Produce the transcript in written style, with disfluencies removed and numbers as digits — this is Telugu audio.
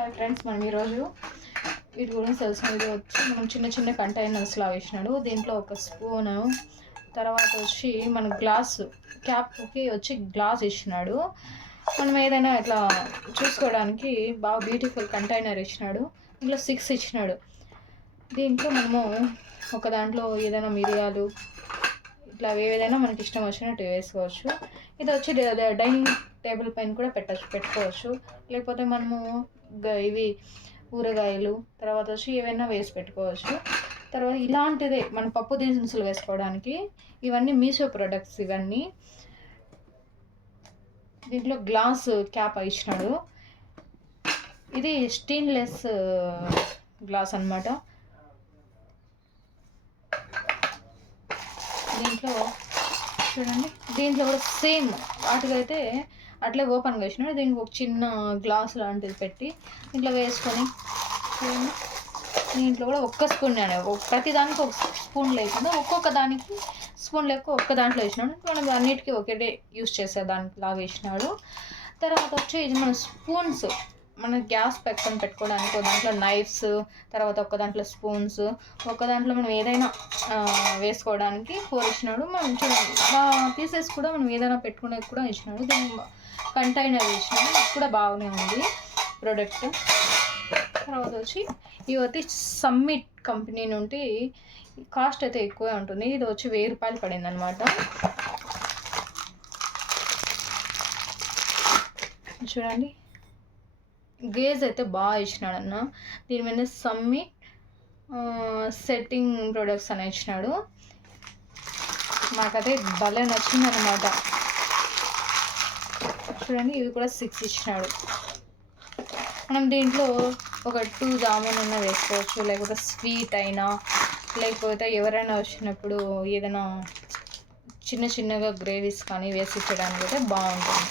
హాయ్ ఫ్రెండ్స్, మనం ఈరోజు వీటి గురించి తెలిసిన ఇది వచ్చి మనం చిన్న చిన్న కంటైనర్స్లా వేసినాడు. దీంట్లో ఒక స్పూను, తర్వాత వచ్చి మన గ్లాస్ క్యాప్కి వచ్చి గ్లాస్ ఇచ్చినాడు. మనం ఏదైనా ఇట్లా చూసుకోవడానికి బాగా బ్యూటిఫుల్ కంటైనర్ ఇచ్చినాడు. ఇంట్లో 6 ఇచ్చినాడు. దీంట్లో మనము ఒక దాంట్లో ఏదైనా మిరియాలు ఇట్లా ఏదైనా మనకి ఇష్టం వచ్చినట్టు వేసుకోవచ్చు. ఇది వచ్చి డైనింగ్ టేబుల్ పైన కూడా పెట్టుకోవచ్చు. లేకపోతే మనము ఇవి ఊరగాయలు తర్వాత వచ్చి ఏవైనా వేసి పెట్టుకోవచ్చు. తర్వాత ఇలాంటిదే మన పప్పు దినుసులు వేసుకోవడానికి. ఇవన్నీ మీషో ప్రొడక్ట్స్ ఇవన్నీ. దీంట్లో గ్లాస్ క్యాప్ ఇచ్చినాడు. ఇది స్టెయిన్లెస్ గ్లాస్ అన్నమాట. దీంట్లో చూడండి, దీంట్లో కూడా సేమ్ వాటికైతే అట్లే ఓపెన్గా వేసినాడు. దీనికి ఒక చిన్న గ్లాస్ లాంటిది పెట్టి దీంట్లో వేసుకొని చూడండి. దీంట్లో కూడా ఒక్క స్పూన్ ప్రతి దానికి ఒక స్పూన్ లేకుండా ఒక్కొక్క దానికి స్పూన్ లెక్క ఒక్క దాంట్లో వేసినాడు. మనం అన్నిటికీ ఒకటే యూస్ చేసే దానికి లాగా వేసినాడు. తర్వాత వచ్చి ఇది మన స్పూన్స్, మన గ్యాస్ పెట్టుకోవడానికి ఒక దాంట్లో నైఫ్స్, తర్వాత ఒక దాంట్లో స్పూన్స్, ఒక దాంట్లో మనం ఏదైనా వేసుకోవడానికి 4 ఇచ్చినాడు. మనం చూడండి తీసేసి కూడా మనం ఏదైనా పెట్టుకునేది కూడా ఇచ్చినాడు. దీన్ని కంటైనర్ ఇచ్చినాడు. ఇది కూడా బాగానే ఉంది ప్రోడక్ట్. తర్వాత వచ్చి ఇవి వచ్చి సమ్మిట్ కంపెనీ నుండి కాస్ట్ అయితే ఎక్కువే ఉంటుంది. ఇది వచ్చి 1000 రూపాయలు పడింది అనమాట. చూడండి, గేజ్ అయితే బాగా ఇచ్చినాడు అన్న. దీని మీద సమ్మిట్ సెట్టింగ్ ప్రొడక్ట్స్ అని ఇచ్చినాడు. నాకైతే భలే నచ్చింది అనమాట. చూడండి, ఇవి కూడా 6 ఇచ్చినాడు. మనం దీంట్లో ఒక 2 జామున్ అయినా వేసుకోవచ్చు, లేకపోతే స్వీట్ అయినా, లేకపోతే ఎవరైనా వచ్చినప్పుడు ఏదైనా చిన్నగా గ్రేవీస్ కానీ వేసి ఇచ్చడానికి అయితే బాగుంటుంది.